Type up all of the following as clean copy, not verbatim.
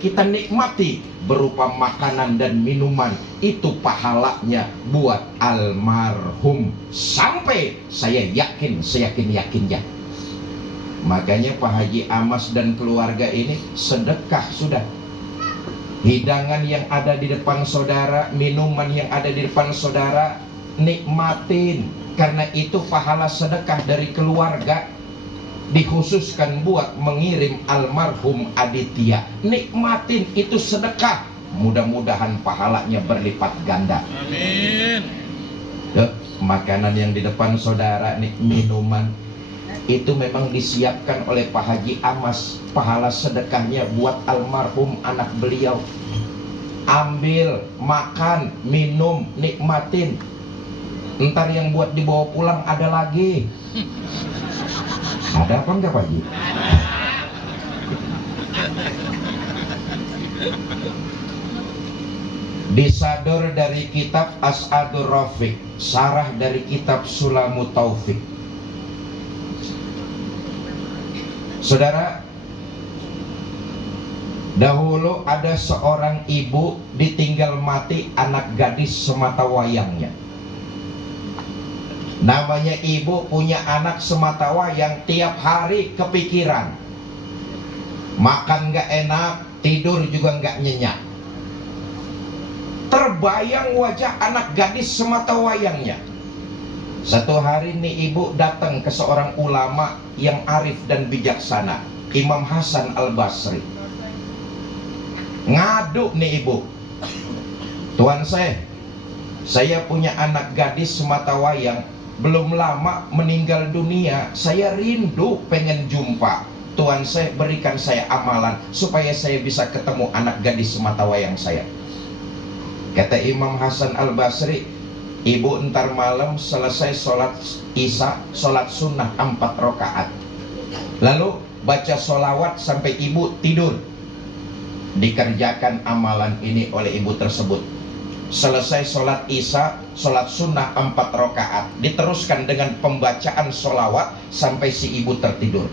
kita nikmati berupa makanan dan minuman, itu pahalanya buat almarhum sampai saya yakin, seyakin-yakinnya. Makanya Pak Haji Amas dan keluarga ini sedekah sudah. Hidangan yang ada di depan saudara, minuman yang ada di depan saudara, nikmatin. Karena itu pahala sedekah dari keluarga, dikhususkan buat mengirim almarhum Aditya. Nikmatin, itu sedekah. Mudah-mudahan pahalanya berlipat ganda. Amin. Makanan yang di depan saudara, minuman, itu memang disiapkan oleh Pak Haji Amas. Pahala sedekahnya buat almarhum anak beliau. Ambil, makan, minum, nikmatin. Ntar yang buat dibawa pulang ada lagi. Ada apa enggak Pak Haji? Disador dari kitab As'adur Rafiq, sarah dari kitab Sulamut Taufik. Saudara, dahulu ada seorang ibu ditinggal mati anak gadis semata wayangnya. Namanya ibu punya anak semata wayang, tiap hari kepikiran. Makan gak enak, tidur juga gak nyenyak. Terbayang wajah anak gadis semata wayangnya. Satu hari nih ibu datang ke seorang ulama yang arif dan bijaksana, Imam Hasan Al-Basri. Ngadu nih ibu, Tuan saya punya anak gadis semata wayang, belum lama meninggal dunia. Saya rindu pengen jumpa. Tuan berikan saya amalan supaya saya bisa ketemu anak gadis semata wayang saya. Kata Imam Hasan Al-Basri, ibu ntar malam selesai sholat isya, sholat sunnah 4 rakaat, lalu baca sholawat sampai ibu tidur. Dikerjakan amalan ini oleh ibu tersebut. Selesai sholat isya, sholat sunnah 4 rakaat, diteruskan dengan pembacaan sholawat sampai si ibu tertidur.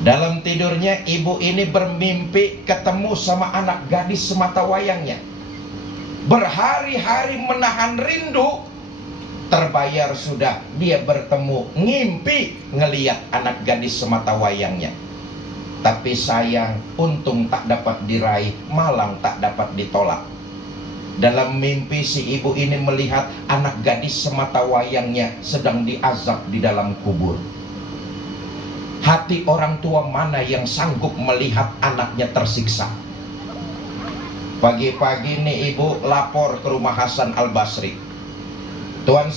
Dalam tidurnya ibu ini bermimpi ketemu sama anak gadis semata wayangnya. Berhari-hari menahan rindu, terbayar sudah dia bertemu, ngimpi ngeliat anak gadis semata wayangnya. Tapi sayang, untung tak dapat diraih, malang tak dapat ditolak. Dalam mimpi si ibu ini melihat anak gadis semata wayangnya sedang diazab di dalam kubur. Hati orang tua mana yang sanggup melihat anaknya tersiksa? Pagi-pagi nih ibu lapor ke rumah Hasan Al-Basri. Tuan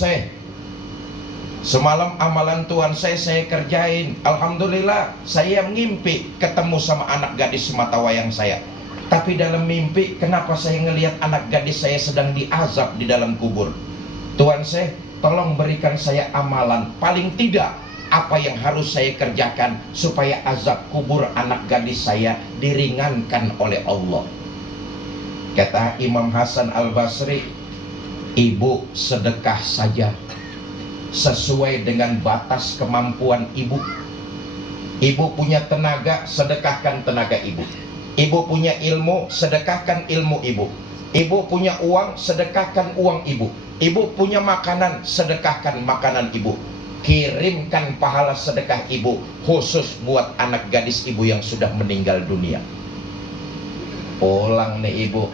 semalam amalan Tuan saya kerjain. Alhamdulillah, saya ngimpi ketemu sama anak gadis semata wayang saya. Tapi dalam mimpi, kenapa saya ngelihat anak gadis saya sedang diazab di dalam kubur? Tuan tolong berikan saya amalan, paling tidak apa yang harus saya kerjakan supaya azab kubur anak gadis saya diringankan oleh Allah. Kata Imam Hasan Al-Basri, ibu sedekah saja sesuai dengan batas kemampuan ibu. Ibu punya tenaga, sedekahkan tenaga ibu. Ibu punya ilmu, sedekahkan ilmu ibu. Ibu punya uang, sedekahkan uang ibu. Ibu punya makanan, sedekahkan makanan ibu. Kirimkan pahala sedekah ibu khusus buat anak gadis ibu yang sudah meninggal dunia. Pulang nih ibu,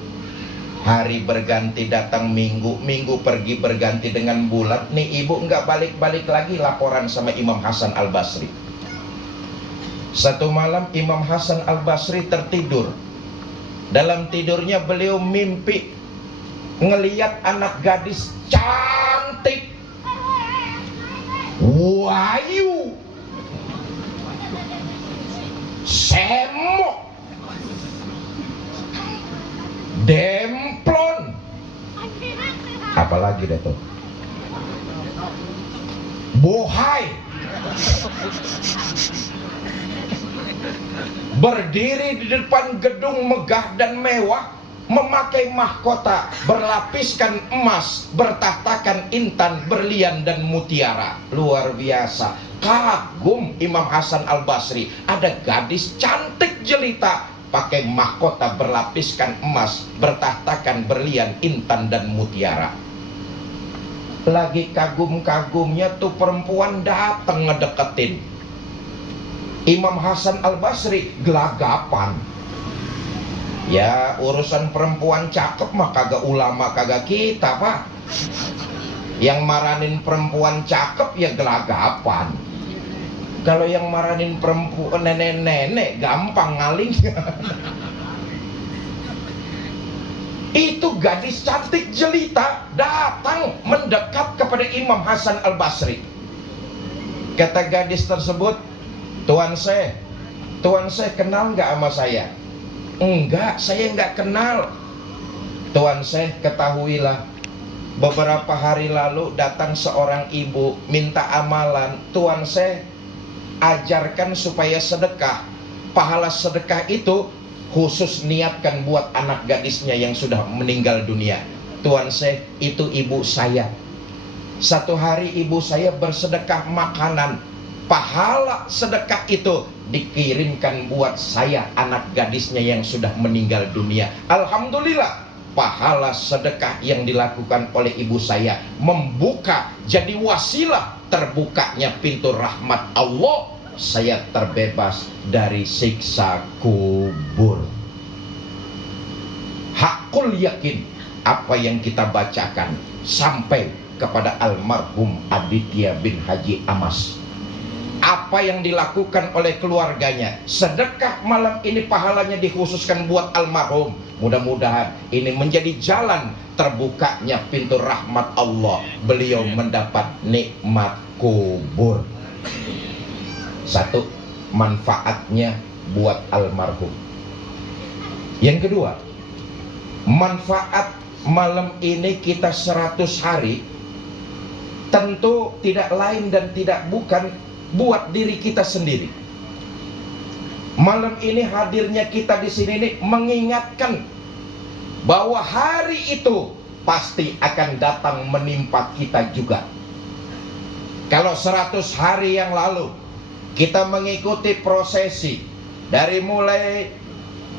hari berganti datang minggu, minggu pergi berganti dengan bulan. Nih ibu nggak balik-balik lagi laporan sama Imam Hasan Al-Basri. Satu malam Imam Hasan Al-Basri tertidur. Dalam tidurnya beliau mimpi ngeliat anak gadis cantik, wayu, semok, demplon, apalagi deh tuh, bohai, berdiri di depan gedung megah dan mewah, memakai mahkota berlapiskan emas, bertahtakan intan, berlian dan mutiara. Luar biasa. Kagum Imam Hasan Al-Basri, ada gadis cantik jelita pakai mahkota berlapiskan emas, bertahtakan berlian, intan dan mutiara. Lagi kagum-kagumnya tuh perempuan datang ngedeketin. Imam Hasan Al-Basri gelagapan. Ya urusan perempuan cakep mah kagak ulama kagak kita, Pak. Yang maranin perempuan cakep ya gelagapan. Kalau yang maranin perempuan nenek-nenek gampang ngaling. Itu gadis cantik jelita datang mendekat kepada Imam Hasan Al-Basri. Kata gadis tersebut, Tuan saya kenal nggak sama saya? Enggak, saya nggak kenal. Tuan saya, ketahuilah, beberapa hari lalu datang seorang ibu minta amalan. Tuan saya ajarkan supaya sedekah. Pahala sedekah itu khusus niatkan buat anak gadisnya yang sudah meninggal dunia. Tuan saya, itu ibu saya. Satu hari ibu saya bersedekah makanan. Pahala sedekah itu dikirimkan buat saya, anak gadisnya yang sudah meninggal dunia. Alhamdulillah, pahala sedekah yang dilakukan oleh ibu saya membuka, jadi wasilah terbukanya pintu rahmat Allah. Saya terbebas dari siksa kubur. Hakul yakin apa yang kita bacakan sampai kepada almarhum Aditya bin Haji Amas. Apa yang dilakukan oleh keluarganya, sedekah malam ini pahalanya dikhususkan buat almarhum. Mudah-mudahan ini menjadi jalan terbukanya pintu rahmat Allah. Beliau mendapat nikmat kubur. Satu, manfaatnya buat almarhum. Yang kedua, manfaat malam ini kita 100 hari tentu tidak lain dan tidak bukan buat diri kita sendiri. Malam ini hadirnya kita di sini ini mengingatkan bahwa hari itu pasti akan datang menimpa kita juga. Kalau 100 hari yang lalu kita mengikuti prosesi dari mulai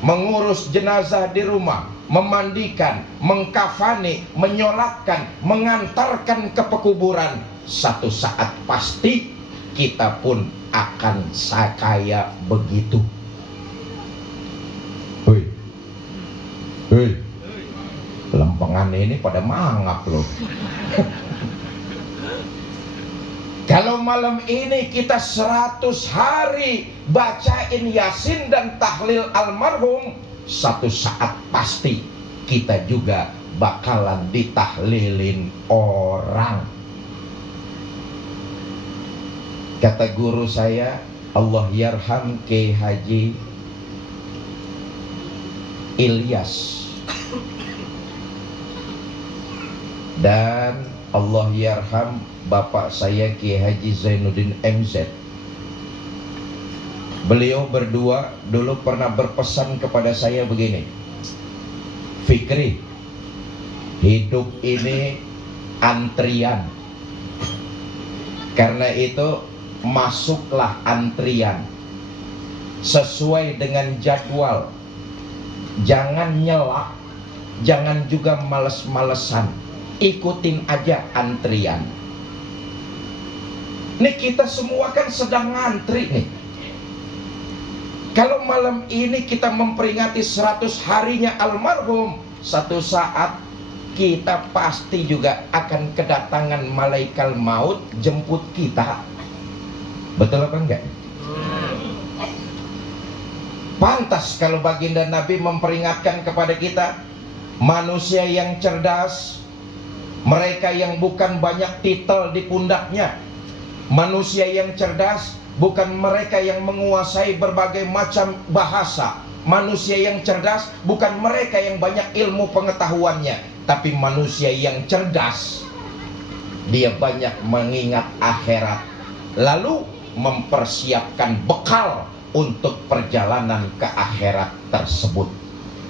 mengurus jenazah di rumah, memandikan, mengkafani, menyolatkan, mengantarkan ke pekuburan, satu saat pasti kita pun akan kayak begitu. Hei, lempengan ini pada mangap loh. Kalau malam ini kita 100 hari bacain Yasin dan tahlil almarhum, satu saat pasti kita juga bakalan ditahlilin orang. Kata guru saya, Allah yarham Kiai Haji Ilyas, dan Allah yarham bapak saya Kiai Haji Zainuddin MZ. Beliau berdua dulu pernah berpesan kepada saya begini, Fikri, hidup ini antrian. Karena itu masuklah antrian sesuai dengan jadwal. Jangan nyelak, jangan juga males-malesan. Ikutin aja antrian. Nih kita semua kan sedang ngantri nih. Kalau malam ini kita memperingati 100 harinya almarhum, satu saat kita pasti juga akan kedatangan malaikat maut jemput kita. Betul apa enggak? Pantas kalau baginda Nabi memperingatkan kepada kita, manusia yang cerdas, mereka yang bukan banyak titel di pundaknya. Manusia yang cerdas bukan mereka yang menguasai berbagai macam bahasa. Manusia yang cerdas bukan mereka yang banyak ilmu pengetahuannya, tapi manusia yang cerdas, dia banyak mengingat akhirat, lalu mempersiapkan bekal untuk perjalanan ke akhirat tersebut.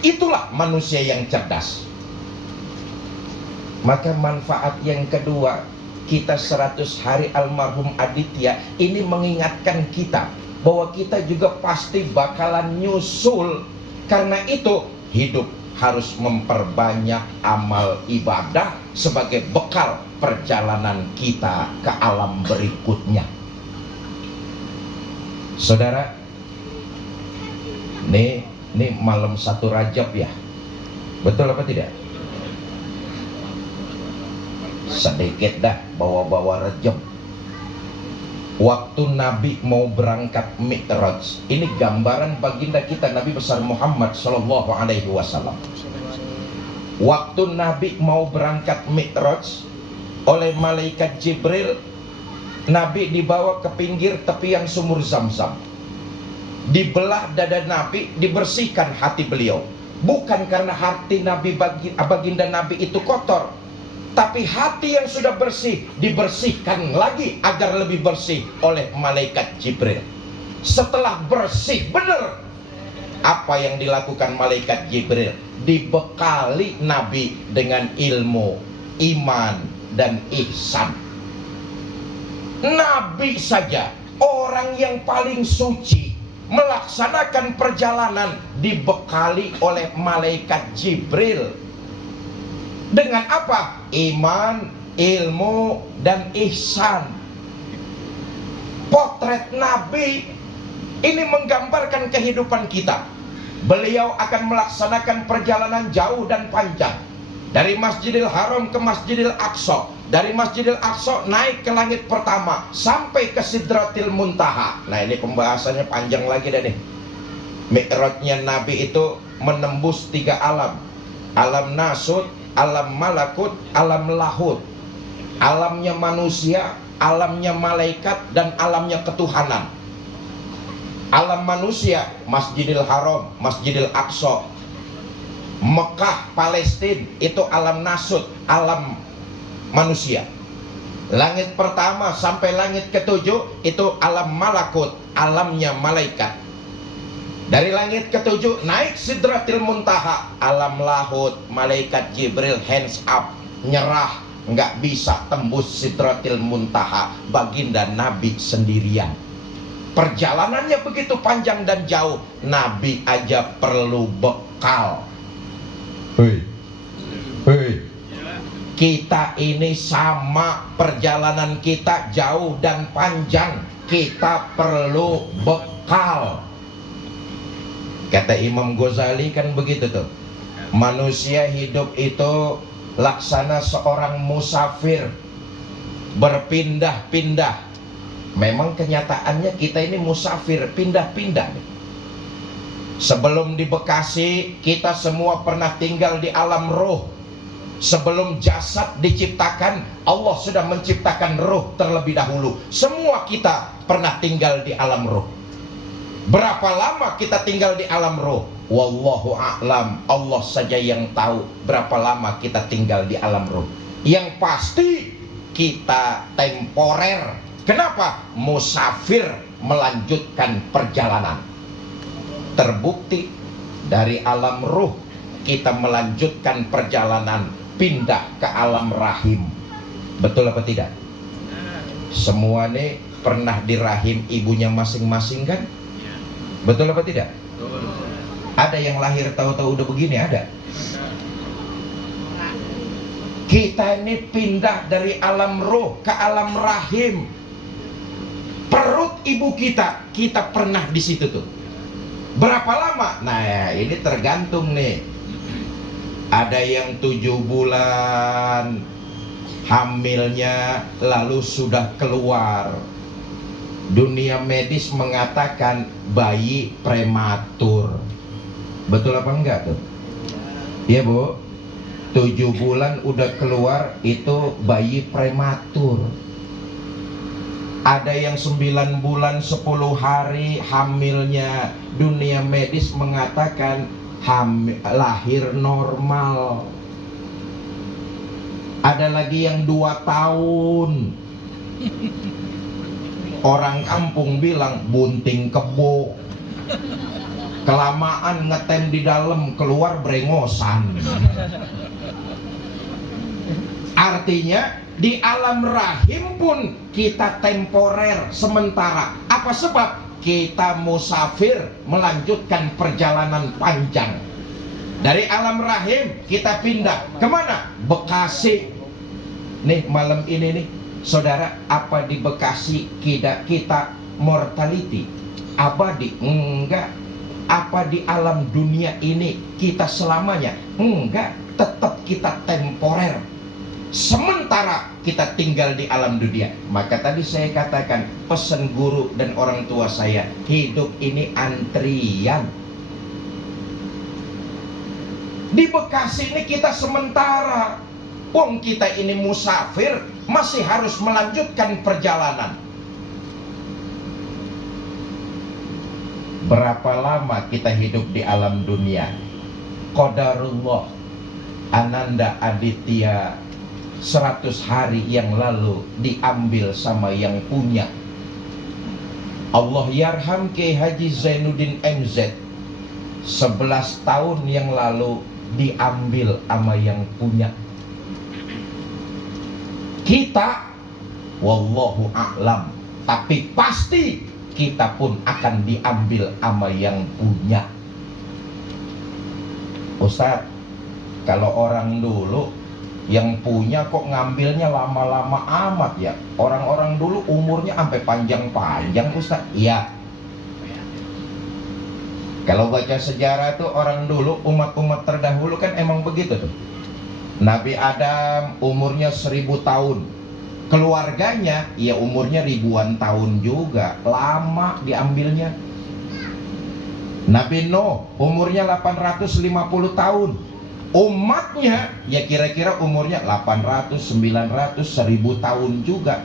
Itulah manusia yang cerdas. Maka manfaat yang kedua, kita 100 hari almarhum Aditya ini mengingatkan kita bahwa kita juga pasti bakalan nyusul Karena itu hidup harus memperbanyak amal ibadah sebagai bekal perjalanan kita ke alam berikutnya. Saudara, ini malam 1 Rajab ya, betul apa tidak? Sedikit dah bawa-bawa Rajab. Waktu Nabi mau berangkat Mi'raj, ini gambaran baginda kita Nabi besar Muhammad Sallallahu Alaihi Wasallam. Waktu Nabi mau berangkat Mi'raj oleh malaikat Jibril, Nabi dibawa ke pinggir tepian sumur Zam-Zam. Dibelah dada Nabi, dibersihkan hati beliau. Bukan karena hati Nabi baginda Nabi itu kotor, tapi hati yang sudah bersih dibersihkan lagi agar lebih bersih oleh malaikat Jibril. Setelah bersih benar, apa yang dilakukan malaikat Jibril? Dibekali Nabi dengan ilmu, iman, dan ihsan. Nabi saja, orang yang paling suci, melaksanakan perjalanan dibekali oleh malaikat Jibril. Dengan apa? Iman, ilmu, dan ihsan. Potret Nabi ini menggambarkan kehidupan kita. Beliau akan melaksanakan perjalanan jauh dan panjang, dari Masjidil Haram ke Masjidil Aqsa, dari Masjidil Aqsa naik ke langit pertama sampai ke Sidratil Muntaha. Nah, ini pembahasannya panjang lagi dah nih. Mi'rajnya Nabi itu menembus 3 alam. Alam nasut, alam malakut, alam lahut. Alamnya manusia, alamnya malaikat, dan alamnya ketuhanan. Alam manusia, Masjidil Haram, Masjidil Aqsa. Mekah, Palestina, itu alam nasut, alam manusia. Langit pertama sampai langit ke-7 itu alam malakut, alamnya malaikat. Dari langit ke-7 naik Sidratil Muntaha, alam lahut. Malaikat Jibril hands up, nyerah, nggak bisa tembus Sidratil Muntaha. Baginda Nabi sendirian. Perjalanannya begitu panjang dan jauh, Nabi aja perlu bekal. Hei, hei, kita ini sama, perjalanan kita jauh dan panjang, kita perlu bekal. Kata Imam Ghazali kan begitu tuh, manusia hidup itu laksana seorang musafir, berpindah-pindah. Memang kenyataannya kita ini musafir, pindah-pindah. Sebelum di Bekasi, kita semua pernah tinggal di alam roh. Sebelum jasad diciptakan, Allah sudah menciptakan roh terlebih dahulu. Semua kita pernah tinggal di alam roh. Berapa lama kita tinggal di alam roh? Wallahu a'lam, Allah saja yang tahu berapa lama kita tinggal di alam roh. Yang pasti kita temporer. Kenapa? Musafir, melanjutkan perjalanan. Terbukti dari alam ruh kita melanjutkan perjalanan pindah ke alam rahim. Betul apa tidak? Semua ini pernah di rahim ibunya masing-masing kan? Betul apa tidak? Ada yang lahir tahu-tahu udah begini, ada? Kita ini pindah dari alam ruh ke alam rahim. Perut ibu kita pernah di situ tuh. Berapa lama? Nah, ini tergantung nih. Ada yang 7 bulan hamilnya lalu sudah keluar. Dunia medis mengatakan bayi prematur. Betul apa enggak tuh? Iya, Bu. 7 bulan udah keluar itu bayi prematur. Ada yang 9 bulan 10 hari hamilnya, dunia medis mengatakan lahir normal. Ada lagi yang 2 tahun. Orang kampung bilang bunting kebo. Kelamaan ngetem di dalam, keluar brengosan. Artinya di alam rahim pun kita temporer sementara. Apa sebab? kita musafir, melanjutkan perjalanan panjang. Dari alam rahim kita pindah kemana? Bekasi. Nih malam ini nih saudara, apa di Bekasi kita mortality abadi? Enggak. Apa di alam dunia ini kita selamanya? Enggak. Tetap kita temporer. Sementara kita tinggal di alam dunia. Maka tadi saya katakan, pesan guru dan orang tua saya, hidup ini antrian. Di Bekasi ini kita sementara. Wong kita ini musafir, masih harus melanjutkan perjalanan. Berapa lama kita hidup di alam dunia? Qadarullah, Ananda Aditya 100 hari yang lalu diambil sama yang punya. Allah yarham Kiai Haji Zainuddin MZ 11 tahun yang lalu diambil sama yang punya. Kita wallahu a'lam, tapi pasti kita pun akan diambil sama yang punya. Ustaz, kalau orang dulu yang punya kok ngambilnya lama-lama amat ya? Orang-orang dulu umurnya sampai panjang-panjang Ustaz. Iya. Kalau baca sejarah tuh orang dulu, umat-umat terdahulu kan emang begitu tuh. Nabi Adam umurnya 1000 tahun. Keluarganya ya umurnya ribuan tahun juga. Lama diambilnya. Nabi Nuh umurnya 850 tahun. Umatnya ya kira-kira umurnya 800, 900, 1000 tahun juga.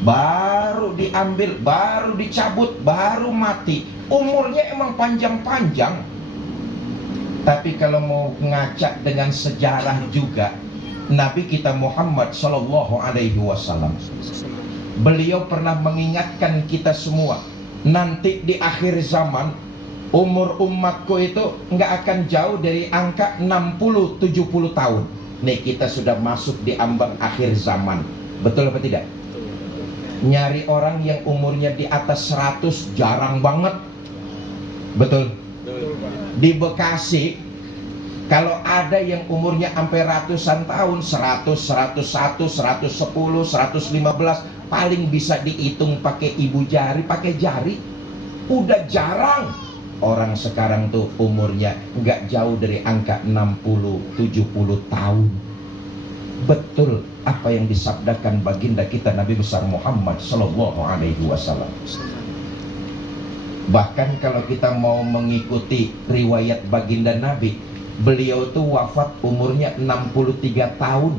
Baru diambil, baru dicabut, baru mati. Umurnya emang panjang-panjang. Tapi kalau mau ngaca dengan sejarah juga, Nabi kita Muhammad Sallallahu Alaihi Wasallam, beliau pernah mengingatkan kita semua, nanti di akhir zaman umur umatku itu nggak akan jauh dari angka 60-70 tahun. Nih kita sudah masuk di ambang akhir zaman. Betul apa tidak? Nyari orang yang umurnya di atas 100 jarang banget. Betul? Di Bekasi kalau ada yang umurnya sampai ratusan tahun, 100, 101, 110, 115, paling bisa dihitung pakai ibu jari, pakai jari. Udah jarang. Orang sekarang tuh umurnya nggak jauh dari angka 60-70 tahun. Betul apa yang disabdakan baginda kita Nabi besar Muhammad Sallallahu Alaihi Wasallam. Bahkan kalau kita mau mengikuti riwayat baginda Nabi, beliau tuh wafat umurnya 63 tahun.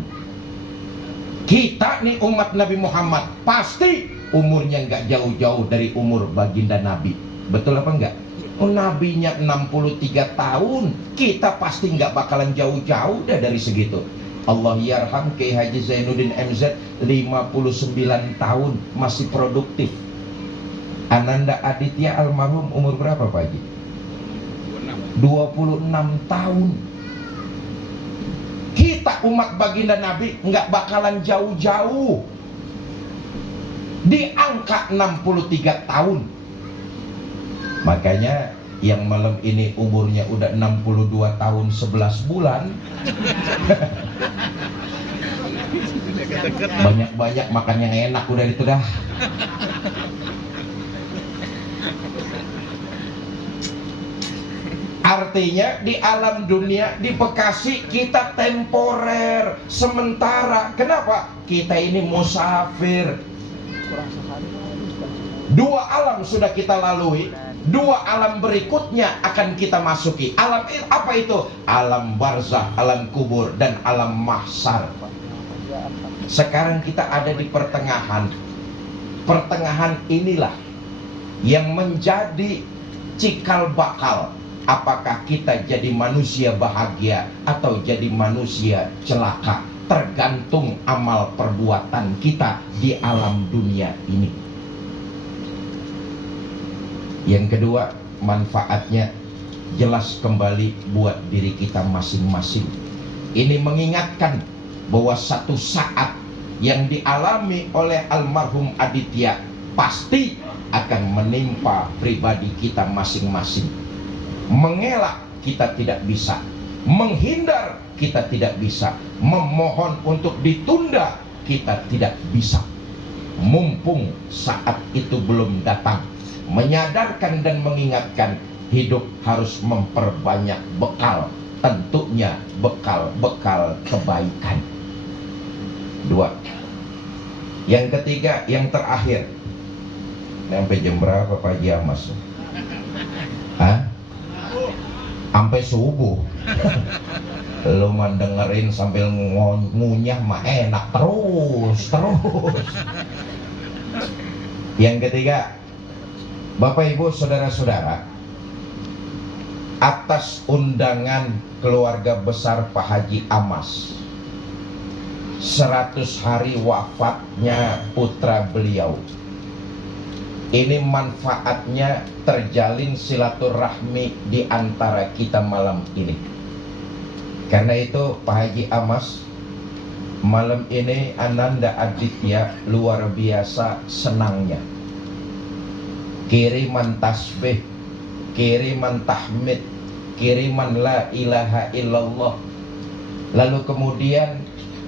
Kita nih umat Nabi Muhammad pasti umurnya nggak jauh-jauh dari umur baginda Nabi. Betul apa enggak? Nabinya 63 tahun, kita pasti nggak bakalan jauh-jauh dah dari segitu. Allah yarham Kiai Haji Zainuddin MZ 59 tahun masih produktif. Ananda Aditya almarhum umur berapa Pak Haji? 26 tahun. Kita umat baginda Nabi nggak bakalan jauh-jauh di angka 63 tahun. Makanya yang malam ini umurnya udah 62 tahun 11 bulan banyak-banyak makan yang enak udah itu dah. Artinya di alam dunia, di Bekasi kita temporer, sementara. Kenapa? Kita ini musafir. Dua alam sudah kita lalui, dua alam berikutnya akan kita masuki. Alam apa itu? Alam barzah, alam kubur, dan alam mahsyar. Sekarang kita ada di pertengahan. Pertengahan inilah yang menjadi cikal bakal. Apakah kita jadi manusia bahagia atau jadi manusia celaka, tergantung amal perbuatan kita di alam dunia ini. Yang kedua, manfaatnya jelas kembali buat diri kita masing-masing. Ini mengingatkan bahwa satu saat yang dialami oleh almarhum Aditya pasti akan menimpa pribadi kita masing-masing. Mengelak kita tidak bisa, menghindar kita tidak bisa, memohon untuk ditunda kita tidak bisa. Mumpung saat itu belum datang, menyadarkan dan mengingatkan, hidup harus memperbanyak bekal, tentunya bekal-bekal kebaikan. 2. Yang ketiga, yang terakhir. Sampai jam berapa Pak Haji Amas? Hah? Sampai subuh. Lu mendengerin sambil ngunyah mah enak terus. Yang ketiga, Bapak Ibu saudara-saudara, atas undangan keluarga besar Pak Haji Amas, 100 hari wafatnya putra beliau, ini manfaatnya terjalin silaturahmi di antara kita malam ini. Karena itu Pak Haji Amas, malam ini Ananda Aditya luar biasa senangnya. Kiriman tasbih, kiriman tahmid, kiriman la ilaha illallah. Lalu kemudian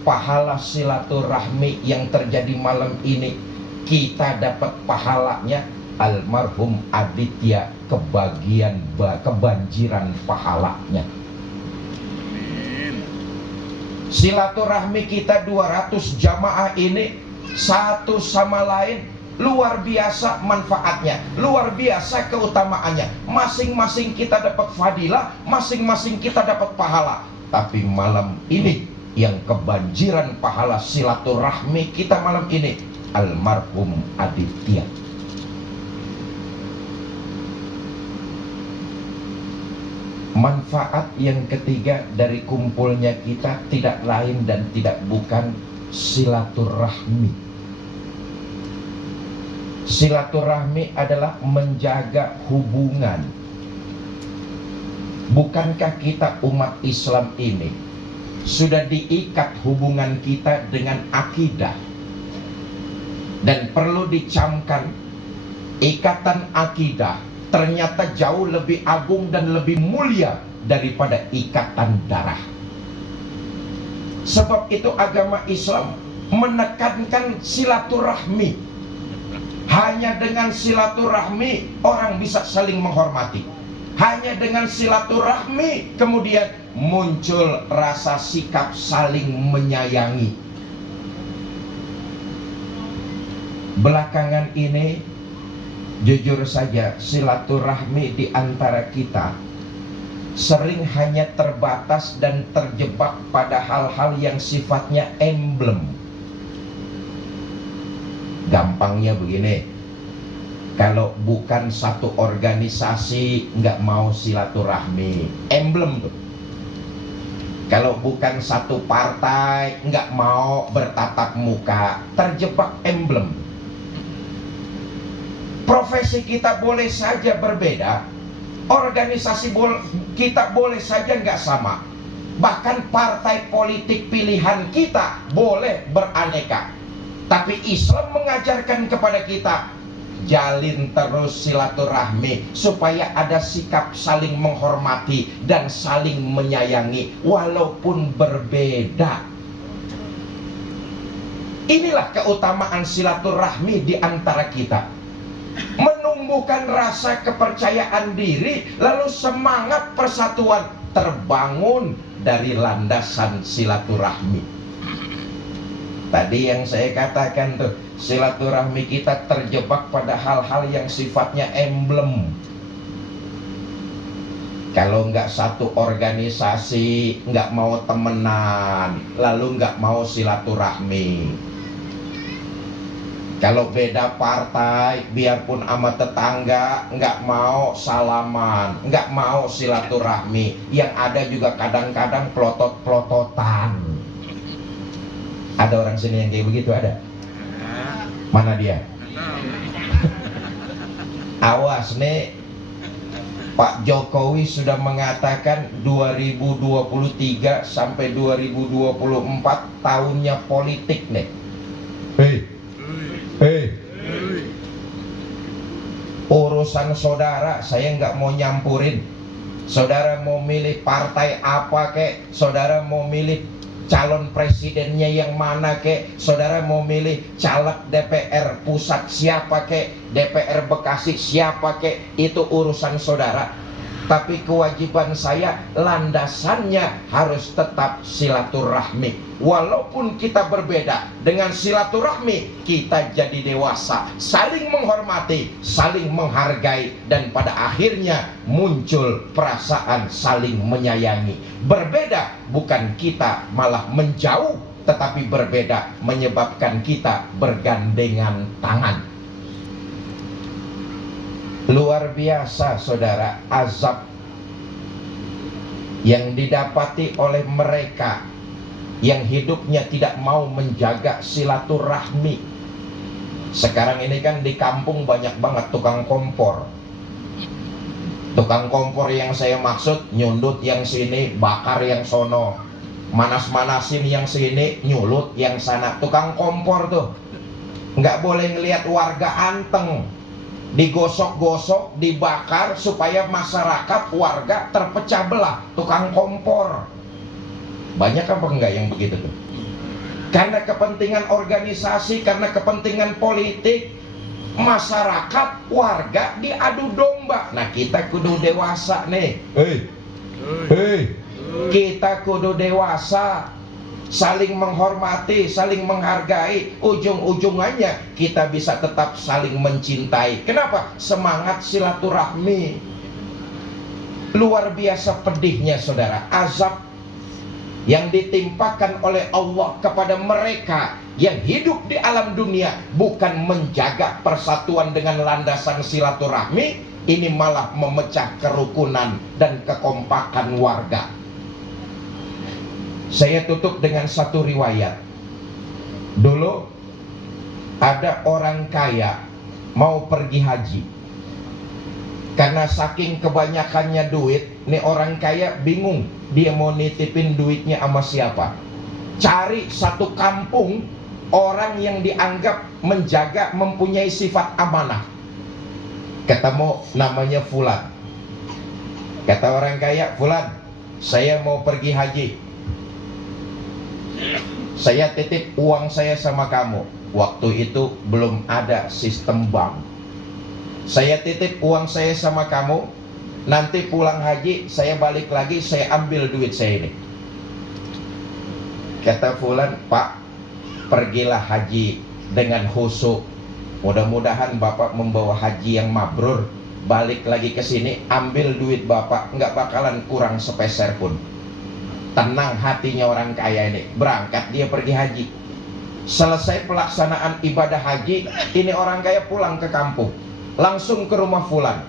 pahala silaturahmi yang terjadi malam ini, kita dapat pahalanya. Almarhum Aditya kebanjiran pahalanya. Silaturahmi kita 200 jamaah ini satu sama lain luar biasa manfaatnya, luar biasa keutamaannya. Masing-masing kita dapat fadilah, masing-masing kita dapat pahala. Tapi malam ini yang kebanjiran pahala silaturahmi kita malam ini, almarhum Aditya. Manfaat yang ketiga dari kumpulnya kita tidak lain dan tidak bukan silaturahmi. Silaturahmi adalah menjaga hubungan. Bukankah kita umat Islam ini sudah diikat hubungan kita dengan akidah? Dan perlu dicamkan, ikatan akidah ternyata jauh lebih agung dan lebih mulia daripada ikatan darah. Sebab itu agama Islam menekankan silaturahmi. Hanya dengan silaturahmi orang bisa saling menghormati. Hanya dengan silaturahmi kemudian muncul rasa sikap saling menyayangi. Belakangan ini jujur saja silaturahmi di antara kita sering hanya terbatas dan terjebak pada hal-hal yang sifatnya emblem. Gampangnya begini, kalau bukan satu organisasi nggak mau silaturahmi, emblem tuh. Kalau bukan satu partai nggak mau bertatap muka, terjebak emblem. Profesi kita boleh saja berbeda, organisasi kita boleh saja nggak sama, bahkan partai politik pilihan kita boleh beraneka. Tapi Islam mengajarkan kepada kita, jalin terus silaturahmi supaya ada sikap saling menghormati dan saling menyayangi walaupun berbeda. Inilah keutamaan silaturahmi di antara kita. Menumbuhkan rasa kepercayaan diri, lalu semangat persatuan terbangun dari landasan silaturahmi. Tadi yang saya katakan tuh, silaturahmi kita terjebak pada hal-hal yang sifatnya emblem. Kalau nggak satu organisasi, nggak mau temenan, lalu nggak mau silaturahmi. Kalau beda partai, biarpun sama tetangga, nggak mau salaman, nggak mau silaturahmi. Yang ada juga kadang-kadang pelotot-pelototan. Ada orang sini yang kayak begitu, ada? Mana dia? Awas nih, Pak Jokowi sudah mengatakan 2023 sampai 2024 tahunnya politik nih. Hei, urusan saudara saya nggak mau nyampurin. Saudara mau milih partai apa kek, saudara mau milih calon presidennya yang mana kek, saudara mau milih caleg DPR pusat siapa kek, DPR Bekasi siapa kek, itu urusan saudara. Tapi kewajiban saya, landasannya harus tetap silaturahmi. Walaupun kita berbeda, dengan silaturahmi kita jadi dewasa, saling menghormati, saling menghargai, dan pada akhirnya muncul perasaan saling menyayangi. Berbeda bukan kita malah menjauh, tetapi berbeda menyebabkan kita bergandengan tangan. Luar biasa saudara, azab yang didapati oleh mereka yang hidupnya tidak mau menjaga silaturahmi. Sekarang ini kan di kampung banyak banget tukang kompor. Tukang kompor yang saya maksud, nyundut yang sini, bakar yang sono, manas-manasin yang sini, nyulut yang sana. Tukang kompor tuh nggak boleh ngelihat warga anteng, digosok-gosok, dibakar supaya masyarakat, warga terpecah belah. Tukang kompor banyak apa enggak yang begitu tuh? Karena kepentingan organisasi, karena kepentingan politik, masyarakat, warga diadu domba. Nah kita kudu dewasa nih. Kita kudu dewasa, saling menghormati, saling menghargai. Ujung-ujungannya kita bisa tetap saling mencintai. Kenapa? Semangat silaturahmi. Luar biasa pedihnya saudara, azab yang ditimpakan oleh Allah kepada mereka yang hidup di alam dunia bukan menjaga persatuan dengan landasan silaturahmi, ini malah memecah kerukunan dan kekompakan warga. Saya tutup dengan satu riwayat. Dulu ada orang kaya mau pergi haji. Karena saking kebanyakannya duit, nih orang kaya bingung dia mau nitipin duitnya sama siapa. Cari satu kampung orang yang dianggap menjaga, mempunyai sifat amanah. Ketemu namanya Fulan. Kata orang kaya, Fulan, saya mau pergi haji, saya titip uang saya sama kamu. Waktu itu belum ada sistem bank. Saya titip uang saya sama kamu, nanti pulang haji saya balik lagi, saya ambil duit saya ini. Kata Fulan, Pak, pergilah haji dengan khusyuk. Mudah-mudahan Bapak membawa haji yang mabrur. Balik lagi ke sini, ambil duit Bapak, nggak bakalan kurang sepeser pun. Tenang hatinya orang kaya ini. Berangkat dia pergi haji. Selesai pelaksanaan ibadah haji, ini orang kaya pulang ke kampung, langsung ke rumah Fulan.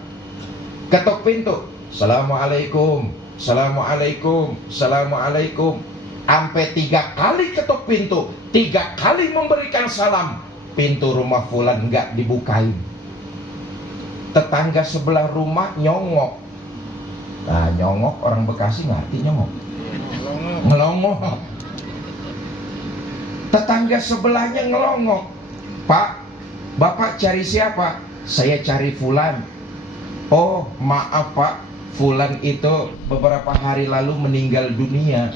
Ketuk pintu, Assalamualaikum, Assalamualaikum, Assalamualaikum. Sampai 3 kali ketuk pintu, 3 kali memberikan salam. Pintu rumah Fulan nggak dibukain. Tetangga sebelah rumah nyongok. Nah nyongok, orang Bekasi ngerti nyongok, ngelongok. Tetangga sebelahnya ngelongok. Pak, Bapak cari siapa? Saya cari Fulan. Oh maaf Pak, Fulan itu beberapa hari lalu meninggal dunia.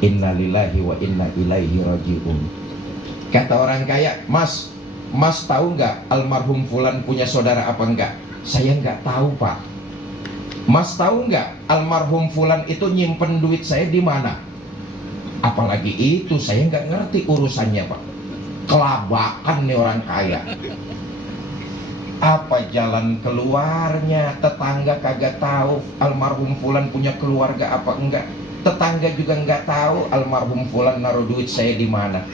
Innalillahi wa inna ilaihi raji'un. Kata orang kaya, Mas tahu nggak almarhum Fulan punya saudara apa enggak? Saya nggak tahu Pak. Mas tahu nggak almarhum Fulan itu nyimpen duit saya di mana? Apalagi itu saya nggak ngerti urusannya Pak. Kelabakan nih orang kaya. Apa jalan keluarnya? Tetangga kagak tahu almarhum Fulan punya keluarga apa enggak. Tetangga juga nggak tahu almarhum Fulan naruh duit saya di mana.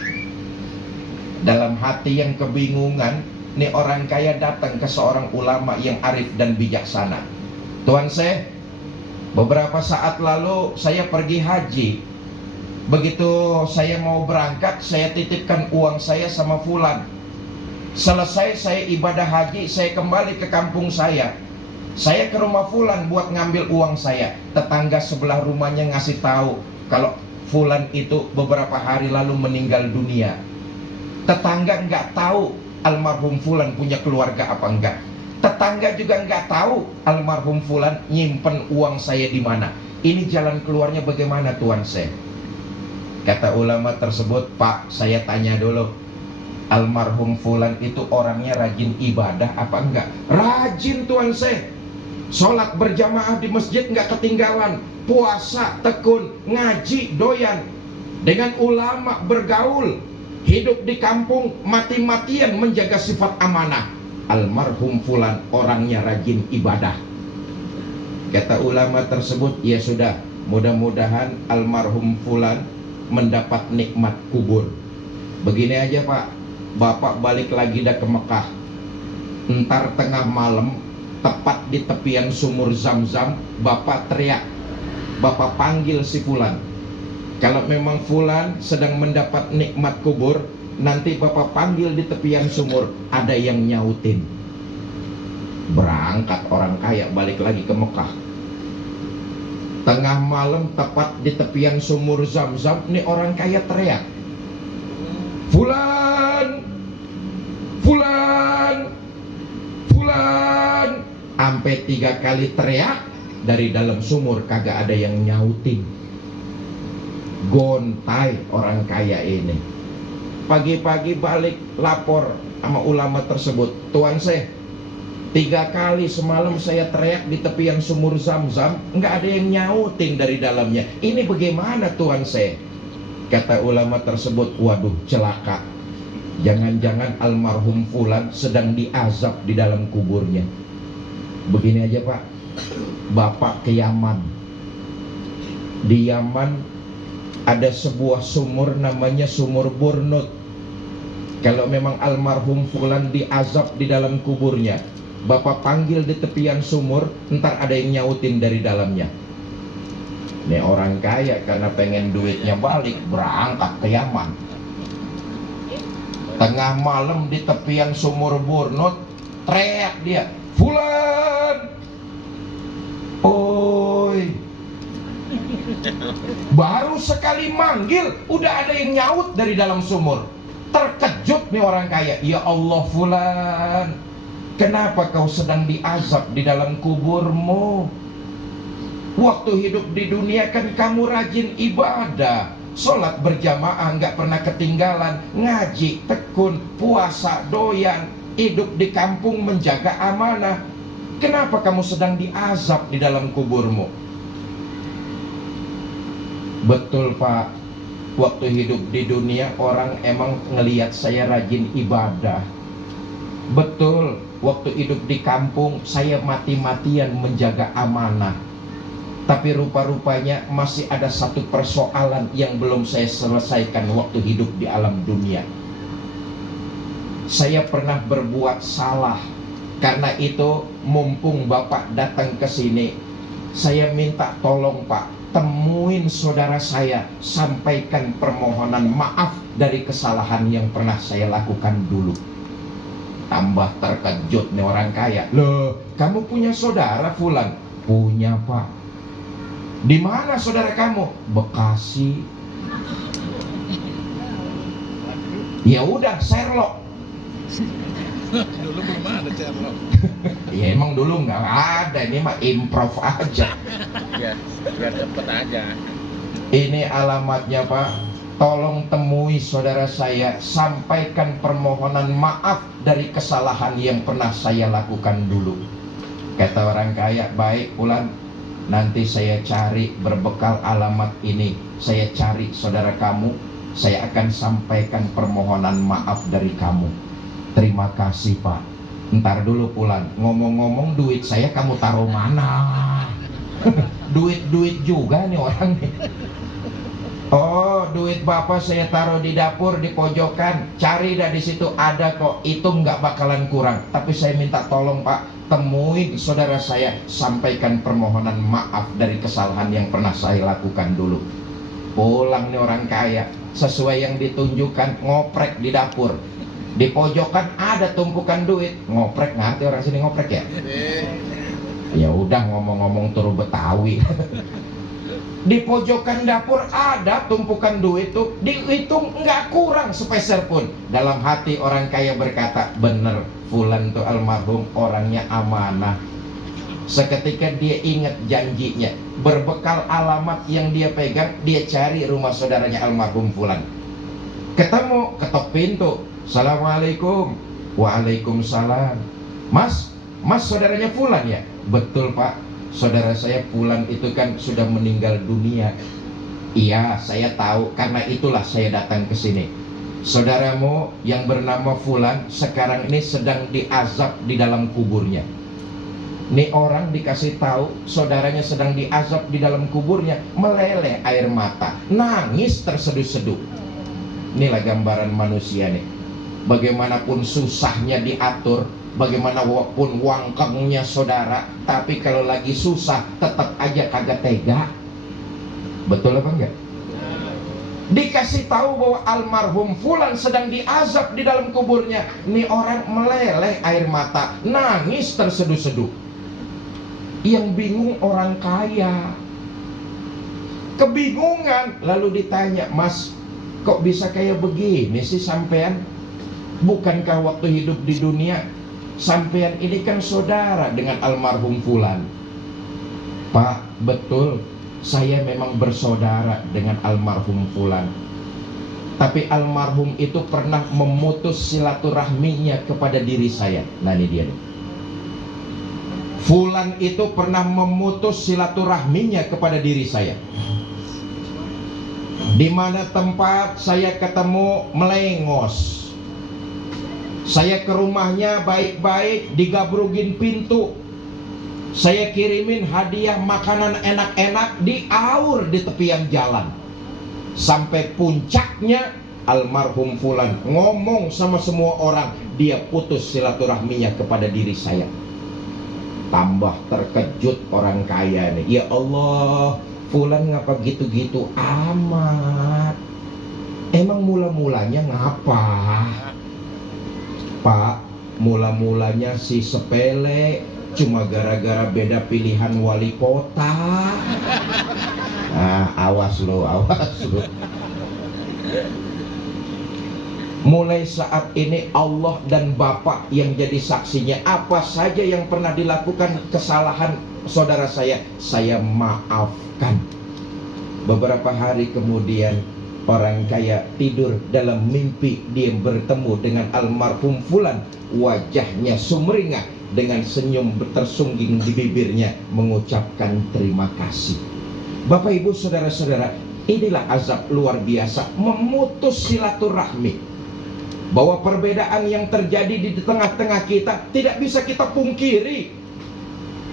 Dalam hati yang kebingungan, nih orang kaya datang ke seorang ulama yang arif dan bijaksana. Tuan saya, beberapa saat lalu saya pergi haji. Begitu saya mau berangkat, saya titipkan uang saya sama Fulan. Selesai saya ibadah haji, saya kembali ke kampung saya. Saya ke rumah Fulan buat ngambil uang saya. Tetangga sebelah rumahnya ngasih tahu kalau Fulan itu beberapa hari lalu meninggal dunia. Tetangga nggak tahu almarhum Fulan punya keluarga apa enggak. Tetangga juga nggak tahu almarhum fulan nyimpen uang saya di mana. Ini jalan keluarnya bagaimana tuan saya? Kata ulama tersebut, Pak, saya tanya dulu, almarhum fulan itu orangnya rajin ibadah apa enggak? Rajin tuan saya. Sholat berjamaah di masjid nggak ketinggalan, puasa tekun, ngaji doyan, dengan ulama bergaul, hidup di kampung mati-matian menjaga sifat amanah. Almarhum fulan orangnya rajin ibadah. Kata ulama tersebut, ya sudah, mudah-mudahan almarhum fulan mendapat nikmat kubur. Begini aja Pak, Bapak balik lagi dah ke Mekah, entar tengah malam tepat di tepian sumur Zam-Zam, Bapak teriak, Bapak panggil si fulan. Kalau memang fulan sedang mendapat nikmat kubur, nanti Bapak panggil di tepian sumur, ada yang nyautin. Berangkat orang kaya balik lagi ke Mekah. Tengah malam tepat di tepian sumur Zam-Zam, nih orang kaya teriak, fulan, fulan, fulan. Sampai 3 kali teriak, dari dalam sumur kagak ada yang nyautin. Gontai orang kaya ini. Pagi-pagi balik lapor sama ulama tersebut, tuan saya, 3 kali semalam saya teriak di tepian sumur Zam-Zam, nggak ada yang nyautin dari dalamnya. Ini bagaimana tuan saya? Kata ulama tersebut, waduh celaka, jangan-jangan almarhum fulan sedang diazab di dalam kuburnya. Begini aja Pak, Bapak ke Yaman. Di Yaman ada sebuah sumur namanya sumur Burnut. Kalau memang almarhum fulan diazab di dalam kuburnya, Bapak panggil di tepian sumur, ntar ada yang nyautin dari dalamnya. Ini orang kaya karena pengen duitnya balik, berangkat ke Yaman. Tengah malam di tepian sumur Burnut, teriak dia, fulan, oi. Baru sekali manggil, udah ada yang nyaut dari dalam sumur. Terkejut nih orang kaya, ya Allah fulan, kenapa kau sedang diazab di dalam kuburmu? Waktu hidup di dunia kan kamu rajin ibadah, sholat berjamaah nggak pernah ketinggalan, ngaji, tekun, puasa, doyan, hidup di kampung menjaga amanah. Kenapa kamu sedang diazab di dalam kuburmu? Betul Pak, waktu hidup di dunia orang emang ngelihat saya rajin ibadah. Betul, waktu hidup di kampung saya mati-matian menjaga amanah. Tapi rupa-rupanya masih ada satu persoalan yang belum saya selesaikan waktu hidup di alam dunia. Saya pernah berbuat salah. Karena itu mumpung Bapak datang ke sini, saya minta tolong Pak, temuin saudara saya, sampaikan permohonan maaf dari kesalahan yang pernah saya lakukan dulu. Tambah terkejut nih orang kaya. Loh, kamu punya saudara fulan? Punya Pak. Di mana saudara kamu? Bekasi. Ya udah, Sherlock. Dulu belum ada Sherlock. Ya emang dulu nggak ada, ini mah improv aja. Ya, biar cepet aja. Ini alamatnya Pak, tolong temui saudara saya, sampaikan permohonan maaf dari kesalahan yang pernah saya lakukan dulu. Kata orang kaya, baik fulan, nanti saya cari berbekal alamat ini, saya cari saudara kamu, saya akan sampaikan permohonan maaf dari kamu. Terima kasih Pak. Ntar dulu pulang. Ngomong-ngomong duit saya kamu taruh mana? Duit-duit juga nih orang nih. Oh, duit Bapak saya taruh di dapur di pojokan. Cari dah di situ, ada kok. Itu nggak bakalan kurang. Tapi saya minta tolong Pak, temuin saudara saya, sampaikan permohonan maaf dari kesalahan yang pernah saya lakukan dulu. Pulang nih orang kaya, sesuai yang ditunjukkan, ngoprek di dapur. Di pojokan ada tumpukan duit. Ngoprek, ngerti orang sini ngoprek ya? Ya udah, ngomong-ngomong turu Betawi. Di pojokan dapur ada tumpukan duit tuh, dihitung nggak kurang sepeser pun. Dalam hati orang kaya berkata, bener, fulan tuh almarhum orangnya amanah. Seketika dia ingat janjinya, berbekal alamat yang dia pegang, dia cari rumah saudaranya almarhum fulan. Ketemu, ketok pintu. Assalamualaikum. Waalaikumsalam. Mas saudaranya fulan ya? Betul pak, saudara saya fulan itu kan sudah meninggal dunia. Iya, saya tahu, karena itulah saya datang ke sini. Saudaramu yang bernama fulan sekarang ini sedang diazab di dalam kuburnya. Nih orang dikasih tahu saudaranya sedang diazab di dalam kuburnya, meleleh air mata, nangis terseduh-seduh. Inilah gambaran manusia nih. Bagaimanapun susahnya diatur, bagaimanapun wangkengnya saudara, tapi kalau lagi susah tetap aja kagak tega. Betul apa enggak? Dikasih tahu bahwa almarhum fulan sedang diazab di dalam kuburnya, nih orang meleleh air mata, nangis terseduh-seduh. Yang bingung orang kaya, kebingungan, lalu ditanya, mas kok bisa kayak begini sih sampean? Bukankah waktu hidup di dunia sampean ini kan saudara dengan almarhum fulan? Pak, betul, saya memang bersaudara dengan almarhum fulan. Tapi almarhum itu pernah memutus silaturahminya kepada diri saya. Nah ini dia nih. Fulan itu pernah memutus silaturahminya kepada diri saya. Di mana tempat saya ketemu melengos. Saya ke rumahnya baik-baik, digabrugin pintu. Saya kirimin hadiah makanan enak-enak, diaur di tepian jalan. Sampai puncaknya almarhum fulan ngomong sama semua orang, dia putus silaturahminya kepada diri saya. Tambah terkejut orang kaya nih. Ya Allah, fulan ngapa gitu-gitu amat? Emang mula-mulanya ngapa? Pak, mula-mulanya si sepele, cuma gara-gara beda pilihan wali kota. Nah, awas lo. Mulai saat ini Allah dan Bapak yang jadi saksinya. Apa saja yang pernah dilakukan kesalahan saudara saya maafkan. Beberapa hari kemudian orang kaya tidur dalam mimpi, dia bertemu dengan almarhum fulan. Wajahnya sumringah dengan senyum tersungging di bibirnya, mengucapkan terima kasih. Bapak ibu saudara-saudara, inilah azab luar biasa, memutus silaturahmi. Bahwa perbedaan yang terjadi di tengah-tengah kita tidak bisa kita pungkiri.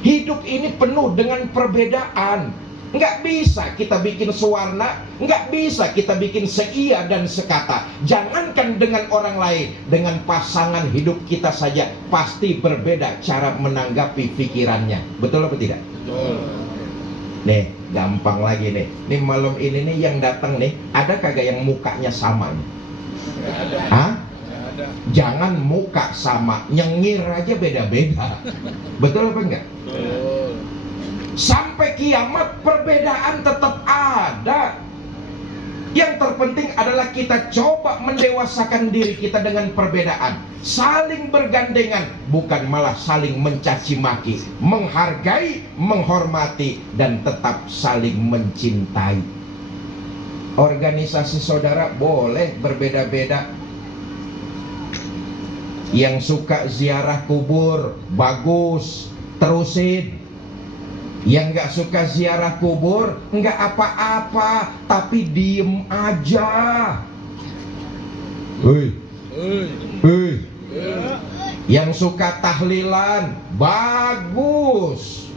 Hidup ini penuh dengan perbedaan. Nggak bisa kita bikin sewarna, nggak bisa kita bikin seia dan sekata. Jangankan dengan orang lain, dengan pasangan hidup kita saja pasti berbeda cara menanggapi pikirannya. Betul apa tidak? Betul. Nih, gampang lagi nih. Nih malam ini nih yang datang nih, ada kagak yang mukanya sama nih? Hah? Ada. Jangan muka sama, nyengir aja beda-beda. Betul apa enggak? Betul. Sampai kiamat perbedaan tetap ada. Yang terpenting adalah kita coba mendewasakan diri kita dengan perbedaan, saling bergandengan, bukan malah saling mencaci maki, menghargai, menghormati, dan tetap saling mencintai. Organisasi saudara boleh berbeda-beda. Yang suka ziarah kubur, bagus, terusin. Yang gak suka ziarah kubur, gak apa-apa, tapi diem aja. Hei. Yang suka tahlilan, bagus.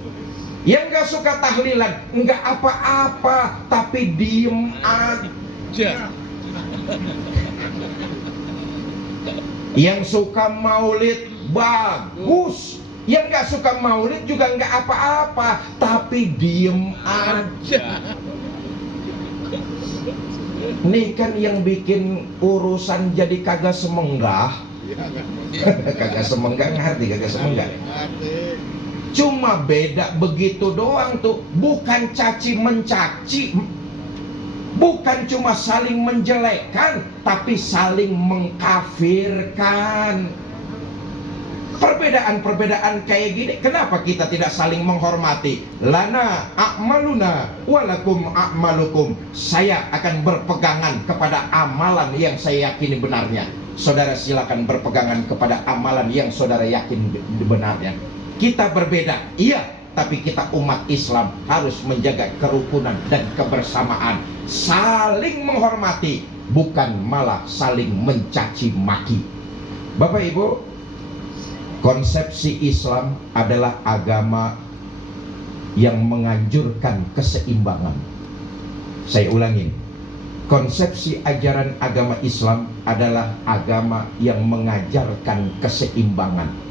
Yang gak suka tahlilan, gak apa-apa, tapi diem aja. Yang suka maulid, bagus. Yang gak suka maulid juga gak apa-apa, tapi diem aja. Nih kan yang bikin urusan jadi kagak semenggah. Kagak semenggah, ngerti kagak semenggah? Cuma beda begitu doang tuh. Bukan caci mencaci, bukan cuma saling menjelekkan, tapi saling mengkafirkan. Perbedaan-perbedaan kayak gini, kenapa kita tidak saling menghormati? Lana a'maluna walakum a'malukum. Saya akan berpegangan kepada amalan yang saya yakini benarnya. Saudara silakan berpegangan kepada amalan yang saudara yakin benarnya. Kita berbeda, iya, tapi kita umat Islam harus menjaga kerukunan dan kebersamaan. Saling menghormati, bukan malah saling mencaci maki. Bapak Ibu, konsepsi Islam adalah agama yang menganjurkan keseimbangan. Saya ulangi, konsepsi ajaran agama Islam adalah agama yang mengajarkan keseimbangan.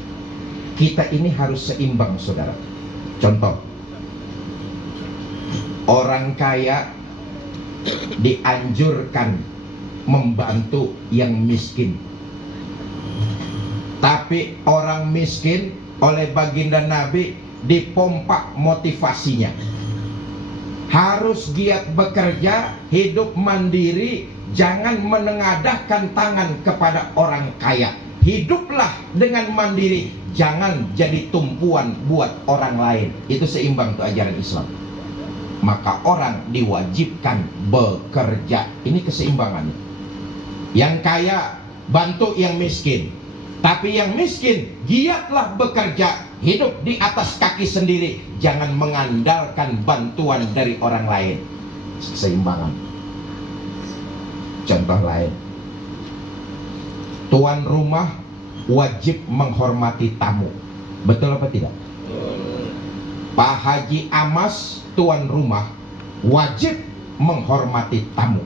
Kita ini harus seimbang, saudara. Contoh, orang kaya dianjurkan membantu yang miskin, tapi orang miskin oleh baginda Nabi dipompa motivasinya. Harus giat bekerja, hidup mandiri, jangan menengadahkan tangan kepada orang kaya. Hiduplah dengan mandiri, jangan jadi tumpuan buat orang lain. Itu seimbang tuh ajaran Islam. Maka orang diwajibkan bekerja. Ini keseimbangannya. Yang kaya bantu yang miskin, tapi yang miskin giatlah bekerja, hidup di atas kaki sendiri, jangan mengandalkan bantuan dari orang lain. Keseimbangan. Contoh lain, tuan rumah wajib menghormati tamu. Betul apa tidak? Pak Haji Amas, tuan rumah, wajib menghormati tamu.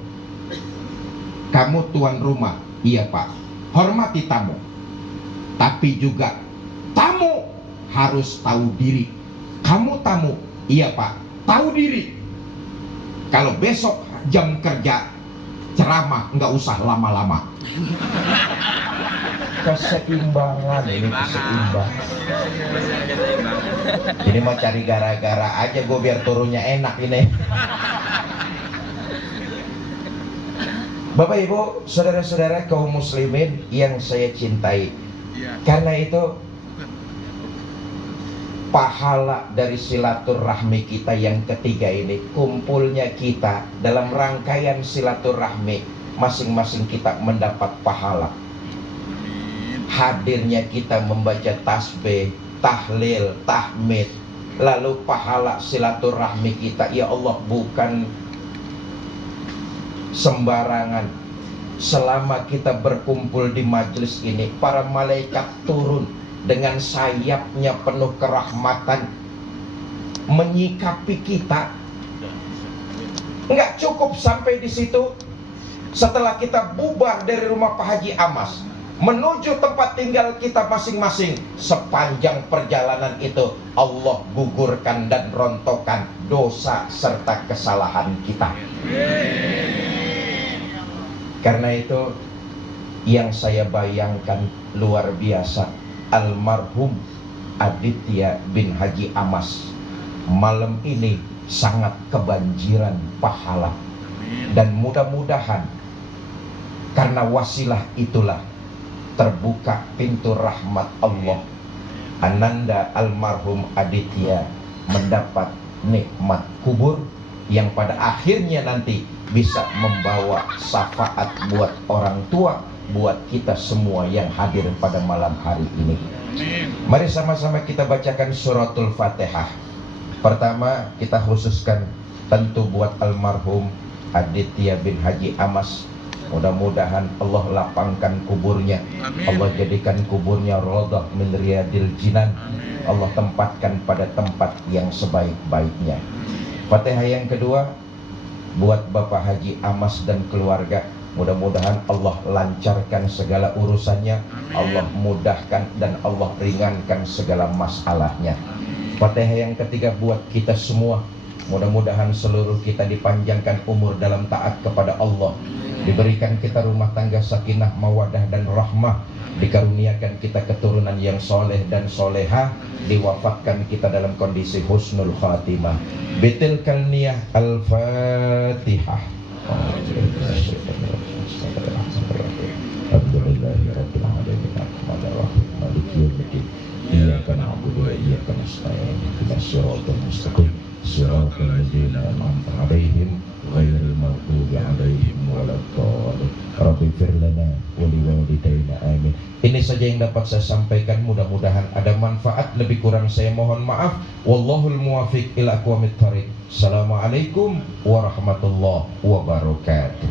Kamu tuan rumah, iya Pak, hormati tamu. Tapi juga tamu harus tahu diri. Kamu tamu, iya Pak, tahu diri. Kalau besok jam kerja ceramah, nggak usah lama-lama. Keseimbangan, ini keseimbangan. Jadi mau cari gara-gara aja gue biar turunnya enak ini. Bapak Ibu, saudara-saudara kaum muslimin yang saya cintai, karena itu pahala dari silaturahmi kita yang ketiga ini, kumpulnya kita dalam rangkaian silaturahmi, masing-masing kita mendapat pahala. Hadirnya kita membaca tasbih, tahlil, tahmid, lalu pahala silaturahmi kita, ya Allah, bukan sembarangan. Selama kita berkumpul di majelis ini, para malaikat turun dengan sayapnya penuh kerahmatan menyikapi kita. Enggak cukup sampai di situ. Setelah kita bubar dari rumah Pak Haji Amas menuju tempat tinggal kita masing-masing, sepanjang perjalanan itu Allah gugurkan dan rontokkan dosa serta kesalahan kita. Karena itu yang saya bayangkan luar biasa, almarhum Aditya bin Haji Amas malam ini sangat kebanjiran pahala. Dan mudah-mudahan karena wasilah itulah terbuka pintu rahmat Allah. Ananda almarhum Aditya mendapat nikmat kubur yang pada akhirnya nanti bisa membawa syafaat buat orang tua, buat kita semua yang hadir pada malam hari ini. Mari sama-sama kita bacakan suratul Fatihah. Pertama kita khususkan tentu buat almarhum Aditya bin Haji Amas. Mudah-mudahan Allah lapangkan kuburnya. Amin. Allah jadikan kuburnya Raudhah min Riyadil Jinan. Allah tempatkan pada tempat yang sebaik-baiknya. Fatihah yang kedua buat Bapak Haji Amas dan keluarga. Mudah-mudahan Allah lancarkan segala urusannya, Allah mudahkan dan Allah ringankan segala masalahnya. Fatihah yang ketiga buat kita semua. Mudah-mudahan seluruh kita dipanjangkan umur dalam taat kepada Allah, diberikan kita rumah tangga sakinah, mawadah dan rahmah, dikaruniakan kita keturunan yang soleh dan solehah, diwafatkan kita dalam kondisi husnul khatimah. Bitilkal niyah. Al-Fatihah. Alhamdulillahirabbil alamin. Arrahmanirrahim. Maliki yaumiddin. Iyyaka na'budu wa iyyaka nasta'in. Ihdinas siratal mustaqim. Siratal ladzina an'amta 'alaihim ghairil maghdubi 'alaihim waladdallin. Rabbighfir lana wa liwalidayna amin. Ini saja yang dapat saya sampaikan, mudah-mudahan ada manfaat, lebih kurang saya mohon maaf. Wallahul muwaffiq ila aqwamit thariq. Assalamualaikum warahmatullahi wabarakatuh.